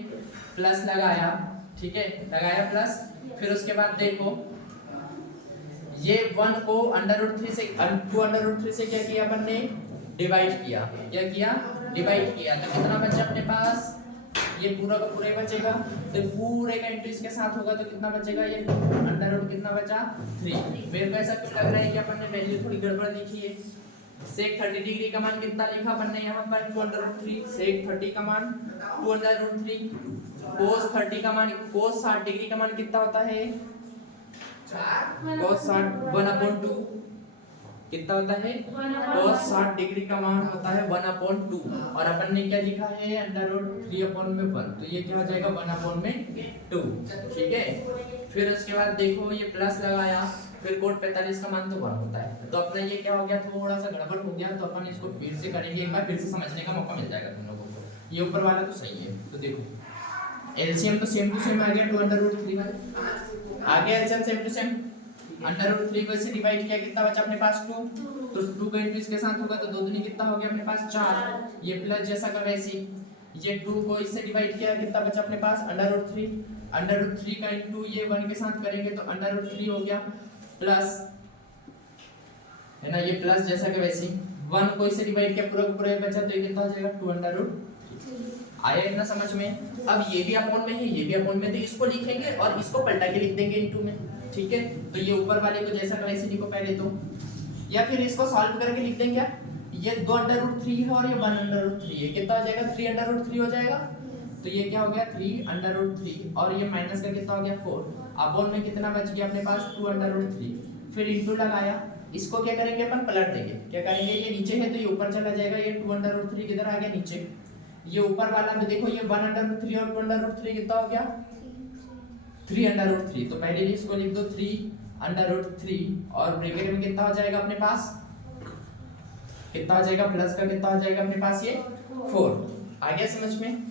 प्लस लगाया, ठीक है, लगाया प्लस। फिर उसके बाद देखो ये 1 को अंडर रूट 3 से 2 अंडर रूट 3 से क्या किया अपन ने, डिवाइड किया, क्या किया, डिवाइड किया, तो कितना बचा अपने पास, ये पूरा का पूरा बचेगा, तो पूरे का इंटू इसके साथ होगा तो कितना बचेगा, ये अंडर रूट कितना बचा 3। मेरे को ऐसा क्यों लग रहा है कि अपन ने वैल्यू थोड़ी गड़बड़ लिखी है। sec 30 डिग्री का मान कितना लिखा अपन ने यहाँ पर 2 अंडर रूट 3, sec 30 का मान 2 अंडर रूट 3, cos 30 का मान, cos 60 डिग्री का मान कितना होता है, cos 60 1/2 कितना होता है, cos 60 डिग्री का मान होता है 1/2, और अपन ने क्या लिखा है अंडर रूट 3/1, तो ये क्या हो जाएगा 1/2, ठीक है। फिर उसके बाद देखो ये प्लस लगाया, फिर कोट 45 का मान तो 1 होता है, तो अपना ये क्या हो गया, थोड़ा सा गड़बड़ हो गया, तो अपन इसको फिर से करेंगे एक बार, फिर से समझने का मौका मिल जाएगा तुम लोगों को। ये ऊपर वाला तो सही है, तो देखो एलसीएम तो सेम टू सेम आ गया 2 अंडर रूट 3 वाला आ गया, LCM same to same, under root 3 को इससे डिवाइड किया, कितना बचा अपने पास 2, तो 2 का इंटू इसके साथ होगा तो 2 दूनी कितना हो गया अपने पास 4, ये प्लस जैसा का वैसी, ये 2 को इससे डिवाइड किया, कितना बचा अपने पास अंडर रूट 3, अंडर रूट 3 का इंटू ये 1 के साथ करेंगे तो अंडर रूट 3 हो गया प्लस, है ना, ये प्लस जैसा कि वैसे 1 को इससे डिवाइड किया पूरा का पूरा बचा, तो ये कितना हो जाएगा 2 अंडर रूट। आया इतना समझ में। अब ये भी अपॉन में है, ये भी अपॉन में, तो इसको लिखेंगे और इसको पलटा के लिख देंगे इनटू में, ठीक है। तो ये ऊपर वाले को जैसा का वैसे लिखो पहले तो, या फिर इसको सॉल्व करके लिख देंगे क्या, ये 2 अंडर रूट 3 है और ये 1 अंडर रूट 3 है, कितना हो जाएगा 3 अंडर रूट 3 हो जाएगा, तो ये क्या हो गया 3 अंडर रूट 3, और ये माइनस का कितना हो गया 4, अपॉन में कितना बच गया अपने पास 2 अंडर रूट 3, फिर इनटू लगाया, इसको क्या करेंगे अपन पलट देंगे, क्या करेंगे, ये नीचे है तो ये ऊपर चला जाएगा, ये 2 अंडर रूट 3 किधर आ गया नीचे, ये ऊपर वाला में देखो ये 1 अंडर रूट 3 और 2 अंडर रूट 3 कितना हो गया 3 अंडर रूट 3, तो पहले इसको लिख दो 3 अंडर रूट 3, और ब्रैकेट में कितना हो जाएगा अपने पास, कितना हो जाएगा प्लस का कितना हो जाएगा अपने पास ये 4, आ गया समझ में।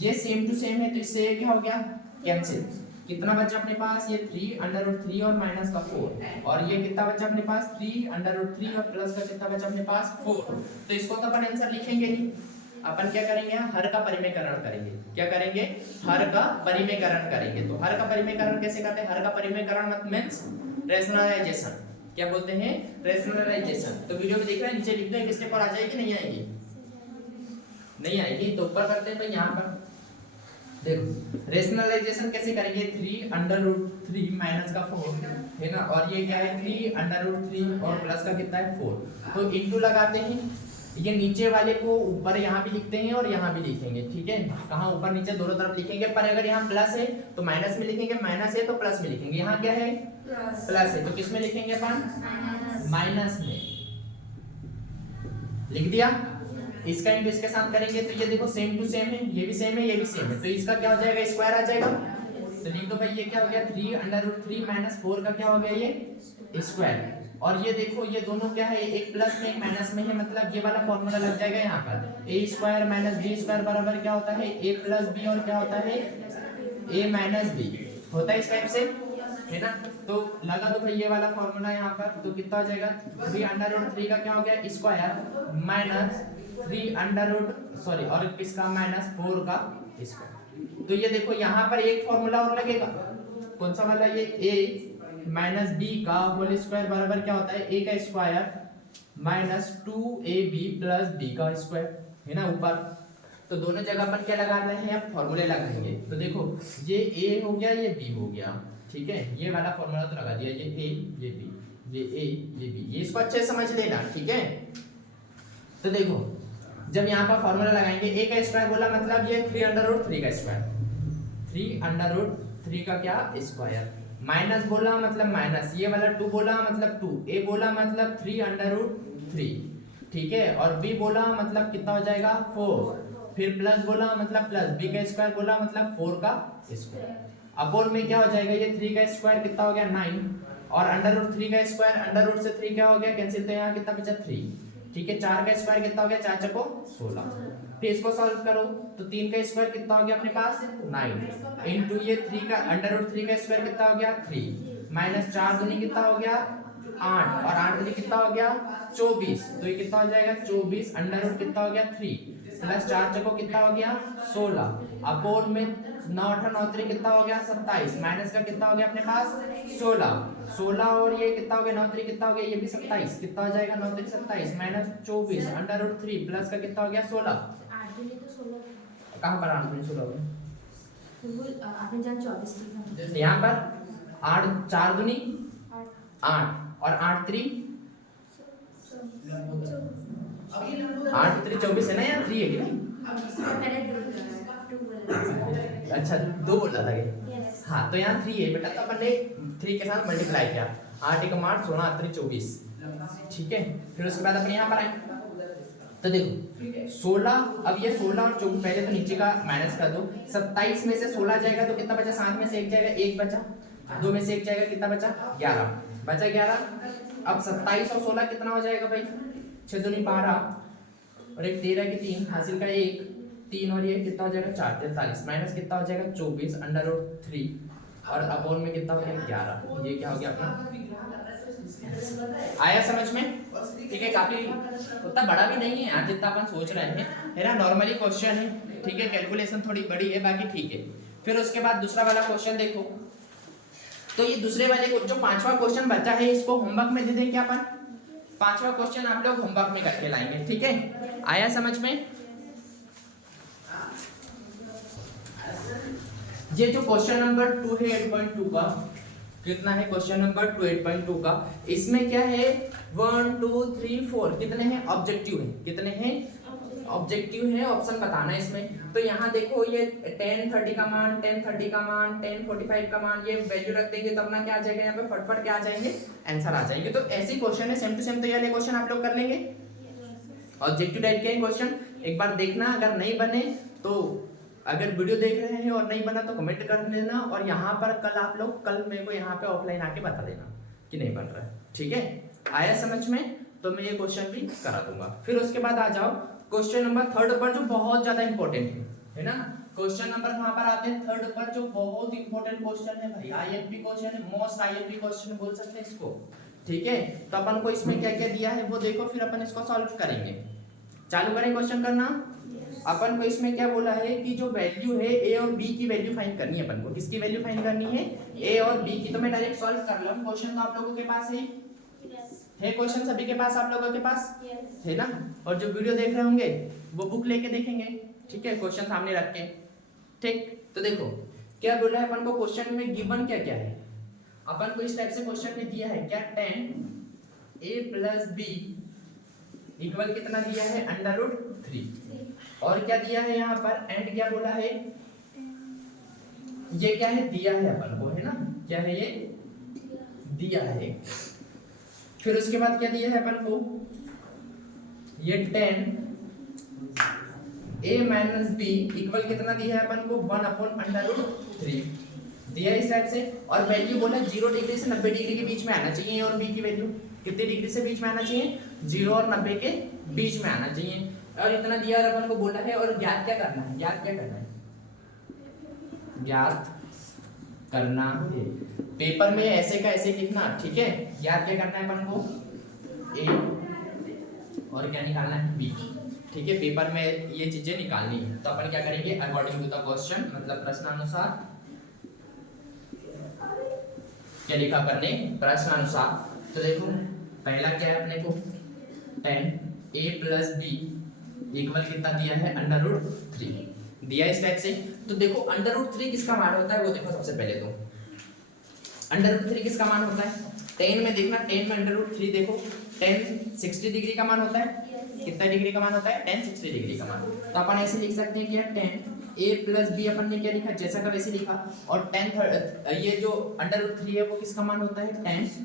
ये सेम टू सेम है तो इससे क्या हो गया कैंसिल, कितना बचा अपने पास ये 3 अंडर रूट 3 और माइनस का 4, और ये कितना बचा अपने पास 3 अंडर रूट 3 और प्लस का कितना बचा अपने पास 4, तो इसको तो अपन आंसर लिखेंगे नहीं, अपन क्या करेंगे हर का परिमेयकरण करेंगे, क्या करेंगे हर का परिमेयकरण करेंगे। तो हर का परिमेयकरण कैसे करते हैं, हर का परिमेयकरण मतलब मींस रैशनलाइजेशन, क्या बोलते हैं रैशनलाइजेशन। तो वीडियो में देख रहे हैं नीचे लिख दो एक स्टेप और आ जाएगी नहीं आएगी, नहीं आएगी, तो ऊपर करते हैं भाई यहाँ पर देखो रेशनलाइजेशन कैसे करेंगे, 3 अंडर रूट 3 माइनस का 4 है ना, और ये क्या है 3 अंडर रूट 3 और प्लस का कितना है 4, तो इनटू लगाते हैं, ये नीचे वाले को ऊपर यहाँ भी लिखते हैं और यहाँ भी लिखेंगे, ठीक है, कहाँ ऊपर नीचे दोनों तरफ लिखेंगे, पर अगर यहाँ प्लस है तो माइनस में लिखेंगे, माइनस है तो प्लस में लिखेंगे, यहाँ क्या है प्लस है तो किस में लिखेंगे अपन माइनस में, लिख दिया। इसका इंटू इसके साथ करेंगे तो ये देखो सेम टू सेम है, ये भी सेम है ये भी सेम है, तो इसका क्या हो जाएगा स्क्वायर आ जाएगा, तो लिख दो भाई ये क्या हो गया 3 अंडर रूट 3 माइनस 4 का क्या हो गया ये स्क्वायर, और ये देखो ये दोनों क्या है एक प्लस में एक माइनस में है, मतलब ये वाला फॉर्मूला लग जाएगा यहाँ पर a square minus b square बराबर क्या होता है a प्लस b और क्या होता है a माइनस बी होता है इस टाइप से, है ना। तो लगा दो भाई ये वाला फॉर्मूला यहाँ पर, तो कितना हो जाएगा 3 अंडर रूट 3 का क्या हो गया square minus 3 under root sorry और किसका माइनस 4 का स्क्वायर। तो ये देखो यहाँ पर एक फॉर्मूला और लगेगा, कौन सा वाला, ये a माइनस बी का होल स्क्वायर बराबर क्या होता है a का square minus 2ab plus b का स्क्वायर, है ना ऊपर। तो दोनों जगह पर क्या लगा रहे हैं, अब फॉर्मूले लगाएंगे। तो देखो ये a हो गया, ये b हो गया, ठीक है। ये वाला फॉर्मूला तो लगा दिया, ये a ये b, ये a ये b, ये इसको अच्छे से समझ लेना, ठीक है। तो देखो जब यहाँ पर फॉर्मूला लगाएंगे, a का स्क्वायर बोला मतलब ये 3 अंडर रूट 3 का स्क्वायर, 3 अंडर रूट 3 का क्या स्क्वायर, माइनस बोला मतलब माइनस, ये वाला 2 बोला मतलब 2, a बोला मतलब 3 अंडर रूट 3, ठीक है। और b बोला मतलब कितना हो जाएगा 4, फिर प्लस बोला मतलब प्लस, b का स्क्वायर बोला मतलब 4 का स्क्वायर, अपॉन में क्या हो जाएगा ये 3 का स्क्वायर कितना हो गया 9, और अंडर रूट 3 का स्क्वायर, अंडर रूट से 3 क्या हो गया कैंसिल, तो यहाँ कितना बचा 3, ठीक है। 4 का स्क्वायर कितना हो गया 4 चको 16, फिर इसको सॉल्व करो तो 3 का स्क्वायर कितना हो गया अपने पास 9 इनटू ये 3 का अंडर रूट 3 का स्क्वायर कितना हो गया 3 माइनस 4 दूनी कितना हो गया 8 और 8 दूनी कितना हो गया 24, तो ये कितना हो जाएगा 24 अंडर रूट कितना हो गया 3 प्लस 4 चको कितना हो गया 16, अपॉन में 9 8 9 3 कितना हो गया 27, माइनस का कितना हो गया अपने पास 16 और ये कितना हो गया 9 3 कितना हो गया ये भी 27, कितना हो जाएगा 9 3 27 माइनस 24 अंडर रूट 3 प्लस का कितना हो गया 16, कहाँ पर 8 में 16 आपने जान 24 यहाँ पर 8 4 दूनी 8 और 8 3 8 3 24 है ना, यहाँ 3 है कि नहीं, अच्छा 2 बोला था ये, हाँ तो यहाँ 3 है बेटा, तो अपन ने 3 के साथ मल्टीप्लाई किया, 8 1 8 16 8 3 24, ठीक है। फिर उसके बाद अपन यहाँ पर आए तो देखो 16, अब ये 16 और 24 पहले तो नीचे का माइनस कर दो, 27 में से 16 जाएगा तो कितना बचा, 7 में से 1 जाएगा 1 बचा, 2 में से 1 जाएगा कितना बचा 11 बचा 11। अब 27 और 16 कितना हो जाएगा भाई 6 दूनी 12 और एक 13 की 3 हासिल का 1 3 और ये कितना हो जाएगा 4 43 माइनस कितना हो जाएगा 24 अंडर रूट 3 और अपॉन में कितना हो गया 11, ये क्या हो गया अपना, आया समझ में, ठीक है। काफी उतना बड़ा भी नहीं है यार जितना अपन सोच रहे हैं, है ना, नॉर्मली क्वेश्चन है, ठीक है। कैलकुलेशन थोड़ी बड़ी है बाकी ठीक है। फिर उसके बाद दूसरा वाला क्वेश्चन देखो, तो ये दूसरे वाले को जो 5वां क्वेश्चन बचा है इसको होमवर्क में दे दें क्या अपन, 5वां क्वेश्चन आप लोग होमवर्क में करके लाएंगे, ठीक है। आया समझ में, ये जो क्वेश्चन नंबर 2 है 8.2 का, कितना है क्वेश्चन नंबर 2 8.2 का, इसमें क्या है 1 2 3 4 कितने हैं ऑब्जेक्टिव है, कितने हैं ऑब्जेक्टिव है, ऑप्शन बताना है इसमें। तो यहाँ देखो ये 10 30 का मान 10 30 का मान 10 45 का मान, ये वैल्यू रख देंगे तो अपना क्या आ जाएगा यहाँ पे फटफट क्या आ जाएंगे आंसर आ जाएंगे। तो ऐसे क्वेश्चन है सेम टू सेम, तो ये वाले क्वेश्चन आप लोग कर लेंगे, ऑब्जेक्टिव टाइप के क्वेश्चन एक बार देखना, अगर नहीं बने तो अगर वीडियो देख रहे हैं और नहीं बना तो कमेंट कर देना, और यहाँ पर कल आप लोग कल मेरे को यहाँ पे ऑफलाइन आके बता देना कि नहीं बन रहा है, ठीक है। आया समझ में, तो मैं ये क्वेश्चन भी करा दूंगा। फिर उसके बाद आ जाओ क्वेश्चन नंबर 3 पर जो बहुत ज्यादा इंपॉर्टेंट है ना, क्वेश्चन नंबर कहाँ पर आते हैं 3 पर, जो बहुत इंपॉर्टेंट क्वेश्चन है भाई, आईएमपी क्वेश्चन है, मोस्ट आईएमपी क्वेश्चन बोल सकते हैं इसको, ठीक है। तो अपन को इसमें क्या क्या दिया है वो देखो, फिर अपन इसको सॉल्व करेंगे। चालू करें क्वेश्चन करना। अपन को इसमें क्या बोला है कि जो वैल्यू है ए और बी की वैल्यू फाइंड करनी है अपन को, किसकी वैल्यू फाइंड करनी है ए और बी की। तो मैं डायरेक्ट सॉल्व कर लूं, क्वेश्चन तो आप लोगों के पास है क्वेश्चन सभी के पास, आप लोगों के पास है ना, और जो वीडियो देख रहे होंगे वो बुक लेके देखेंगे, ठीक है, क्वेश्चन सामने रख के, ठीक। तो देखो क्या बोला है अपन को, क्वेश्चन में गिवन क्या क्या है, अपन को इस टाइप से क्वेश्चन में दिया है क्या 10 a प्लस b इक्वल कितना दिया है अंडर रूट 3, और क्या दिया है यहाँ पर एंड क्या बोला है, ये क्या है दिया है अपन को, है ना, क्या है ये दिया है। फिर उसके बाद क्या दिया है अपन को, ये 10 a माइनस b इक्वल कितना दिया है अपन को 1 अपॉन अंडर रूट 3 दिया इस टाइप से, और वैल्यू बोला 0 डिग्री से 90 डिग्री के बीच में आना चाहिए, और b की वैल्यू कितने डिग्री से बीच में आना चाहिए 0 और 90 के बीच में आना चाहिए, और इतना दिया अपन को बोला है। और ज्ञात क्या करना है, ज्ञात क्या करना है, ज्ञात करना है। पेपर में ऐसे का ऐसे लिखना, ठीक है। याद क्या करना है अपन को, ए और क्या निकालना है, बी, ठीक है। पेपर में ये चीजें निकालनी है, तो अपन क्या करेंगे अकॉर्डिंग टू द क्वेश्चन, मतलब प्रश्नानुसार। क्या लिखा अपन ने प्रश्नानुसार, तो देखो पहला क्या है अपने को 10 a प्लस बी इक्वल कितना दिया है √3 दिया इस टाइप से। तो देखो √3 किसका मान होता है वो देखो। सबसे पहले तो √3 किसका मान होता है, 10 में देखना, 10 में √3 देखो 10 60 डिग्री का मान होता है। कितना डिग्री का मान होता है, 10 60 डिग्री का मान। तो अपन ऐसे लिख सकते हैं कि 10 a प्लस बी अपन ने क्या लिखा, जैसा का वैसे लिखा। और 10 ये जो √3 है वो किसका मान होता है 10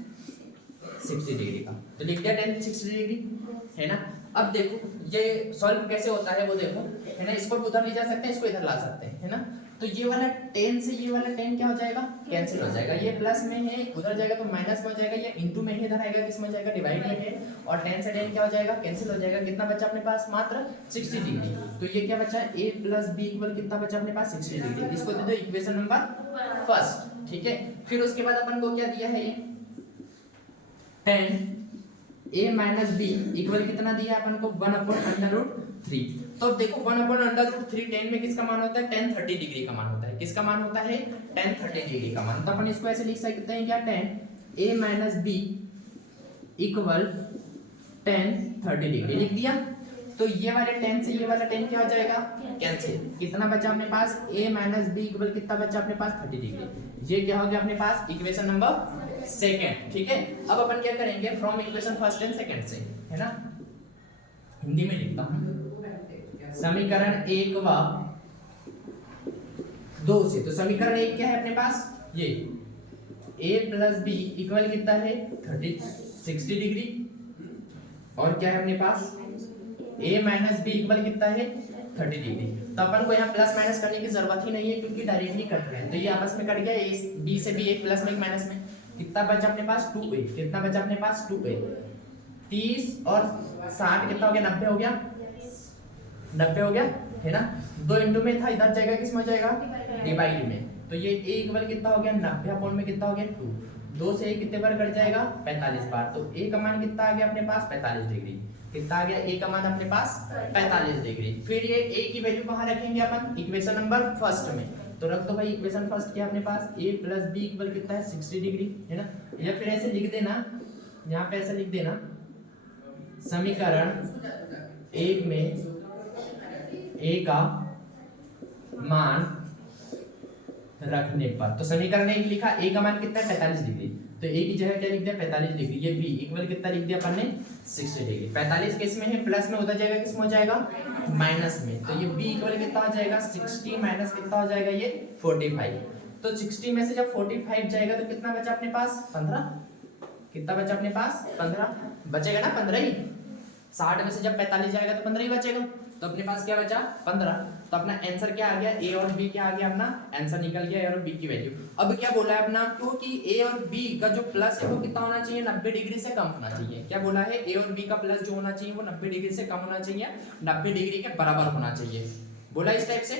60 डिग्री का, तो लिख दिया 10 60 डिग्री, है ना। अब देखो ये सॉल्व कैसे होता है वो देखो, है ना। इसको उधर ले जा सकते हैं, इसको इधर ला सकते हैं, है ना। तो ये वाला 10 से ये वाला 10 क्या हो जाएगा, कैंसिल हो जाएगा। ये प्लस में है उधर जाएगा तो माइनस में हो जाएगा, ये इनटू में है इधर आएगा, किस में जाएगा डिवाइड में है। और 10 से 10 क्या हो जाएगा, कैंसिल हो जाएगा। कितना बचा अपने पास, मात्र 60 डिग्री। तो ये क्या बचा, a प्लस बी इक्वल कितना बचा अपने पास 60 डिग्री। इसको दे दो इक्वेशन नंबर फर्स्ट, ठीक है। फिर उसके बाद अपन को क्या दिया है, ये 10 a माइनस बी इक्वल कितना दिया अपन को 1/√3। तो अब देखो 1/√3 10 में किसका मान होता है, 10 30 डिग्री का मान होता है। किसका मान होता है, 10 30 डिग्री का मान। तो अपन इसको ऐसे लिख सकते हैं क्या, 10 a minus B equal 10 30 degree लिख दिया। तो ये वाले 10 से ये वाला 10 क्या हो जाएगा, कैंसिल। कितना बचा अपने पास, a माइनस बी इक्वल कितना बचा अपने पास 30 डिग्री। ये क्या हो गया अपने पास इक्वेशन नंबर सेकंड, ठीक है। अब अपन क्या करेंगे, from equation first and second से, है ना। हिंदी में लिखता हूं, समीकरण 1 व 2 से। तो समीकरण 1 क्या है अपने पास, ये a प्लस बी इक्वल कितना है 60 डिग्री। और क्या है अपने पास a माइनस बी इक्वल कितना है 30 डिग्री। तो अपन को यहाँ प्लस माइनस करने की जरूरत ही नहीं है क्योंकि डायरेक्टली कट रहे हैं। तो ये आपस में कट गया, a b से b एक प्लस में एक माइनस में। कितना बचा अपने पास 2a। कितना बचा अपने पास 2a। 30 और 60 कितना हो गया, 90 हो गया, 90 हो गया, है ना। 2 इंटू में था, इधर जाएगा किस में जाएगा, डिवाइड में। तो ये a इक्वल कितना हो गया 90 अपॉन में कितना हो गया 2। 2 से a कितने बार कट जाएगा, 45 बार। तो a का मान कितना आ गया अपने पास 45 डिग्री। कितना आ गया, a का मान अपने पास 45 डिग्री। फिर ये a की वैल्यू कहाँ रखेंगे अपन, इक्वेशन नंबर फर्स्ट में। तो रख दो भाई इक्वेशन फर्स्ट क्या अपने पास, a प्लस बी इक्वल कितना है 60 डिग्री, है ना। या फिर ऐसे लिख देना, यहाँ पे ऐसे लिख देना, समीकरण 1 में a का मान रखने पर। तो समीकरण 1 लिखा, a का मान कितना है 45 डिग्री। तो a की जगह क्या लिख दिया 45 डिग्री। ये b इक्वल कितना लिख दिया अपन ने 60 डिग्री। 45 किस में है, प्लस में, उधर जाएगा किस में हो जाएगा, माइनस में। तो ये b इक्वल कितना हो जाएगा 60 माइनस कितना हो जाएगा ये 45। तो 60 में से जब 45 जाएगा तो कितना बचा अपने पास 15। कितना बचा अपने पास 15 बचेगा ना, 15 ही। 60 में से जब 45 जाएगा तो 15 ही बचेगा। तो अपने पास क्या बचा 15। तो अपना आंसर क्या आ गया, a और b क्या आ गया, अपना आंसर निकल गया a और b की वैल्यू। अब क्या बोला है अपना, क्योंकि a और b का जो प्लस है वो कितना होना चाहिए 90 डिग्री से कम होना चाहिए। क्या बोला है, a और b का प्लस जो होना चाहिए वो 90 डिग्री से कम होना चाहिए, 90 डिग्री के बराबर होना चाहिए। बोला इस टाइप से,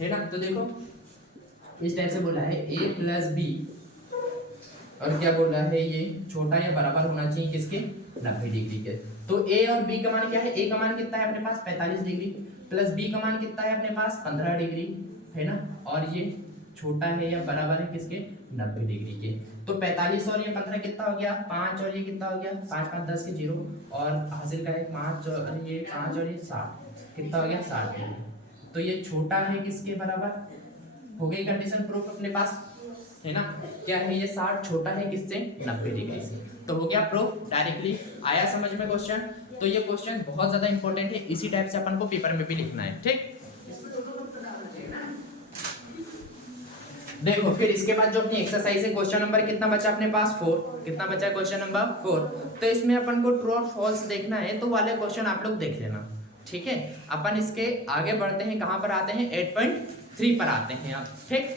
है ना। तो देखो इस टाइप से बोला है a प्लस b, और क्या बोला है ये छोटा या बराबर होना चाहिए किसके 90 डिग्री के। तो a और b का मान क्या है, a का मान कितना है अपने पास 45 डिग्री, प्लस b का मान कितना है अपने पास 15 डिग्री, है ना। और ये छोटा है या बराबर है किसके 90 डिग्री के। तो 45 और ये 15 कितना हो गया 5, और ये कितना हो गया 5 5 10 के 0, और हासिल का है 5 और ये 5 और ये 60, कितना हो गया 60 डिग्री। तो ये छोटा है किसके बराबर, हो गई कंडीशन प्रूफ अपने पास, है ना। क्या है ये 60 छोटा है किससे 90 डिग्री से। तो हो गया प्रूफ, डायरेक्टली आया समझ में क्वेश्चन। तो ये क्वेश्चन बहुत ज्यादा इंपॉर्टेंट है, इसी टाइप से अपन को पेपर में भी लिखना है, ठीक। देखो फिर इसके बाद जो अपनी एक्सरसाइज है, क्वेश्चन नंबर कितना बचा अपने पास 4। कितना बचा है क्वेश्चन नंबर 4। तो इसमें अपन को ट्रू और फॉल्स देखना है, तो वाले क्वेश्चन आप लोग देख लेना, ठीक है। अपन इसके आगे बढ़ते हैं, कहां पर आते हैं 8.3 पर आते हैं आप, ठीक।